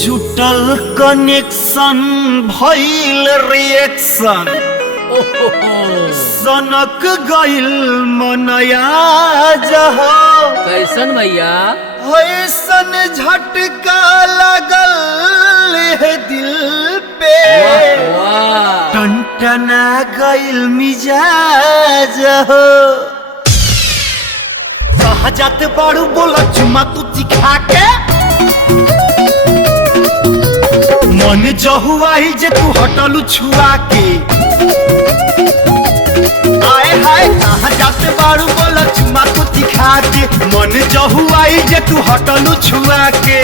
जुटल कनेक्शन भइल रिएक्शन सनक गइल मनया जहो कैसन भैया ऐसन झटका लगल है दिल पे वाह टनटना गइल मिजाज हो कहा जाते बाड़ू बोला चुमा तू दिखा के मन जहुआई जे तू हटलू छुआ के आए हाय कहा जाते बाड़ू बोला चुमा तू दिखा के मन जहुआई जे तू हटलू छुआ के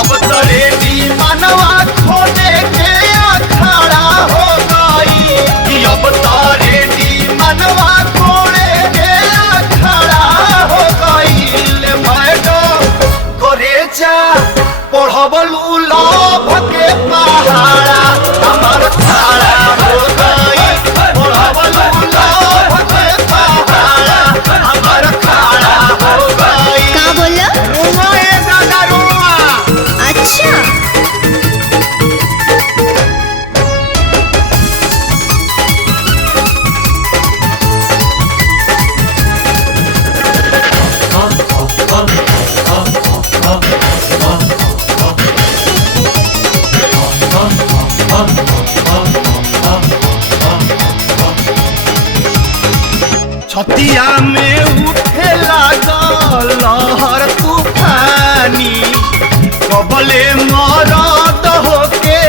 अब तरे दी मनवा खोने के अखाड़ा हो गई कि अब तारे दी मनवा खोने के अखाड़ा हो गई ले बैठो करे जा पढ़बलू लाभ के पहाड़ा हमर खाड़ा हो गई पढ़बलू लाभ के पहाड़ा हमर खाड़ा हो गई का बोला? रुआ ए दादा रुआ अच्छा छतिया में उठे लागल लहर तूफानी कबले मरद होके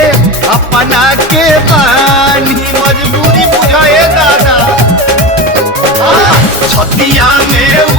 अपना के बानी मजबूरी बुझाए दादा छतिया में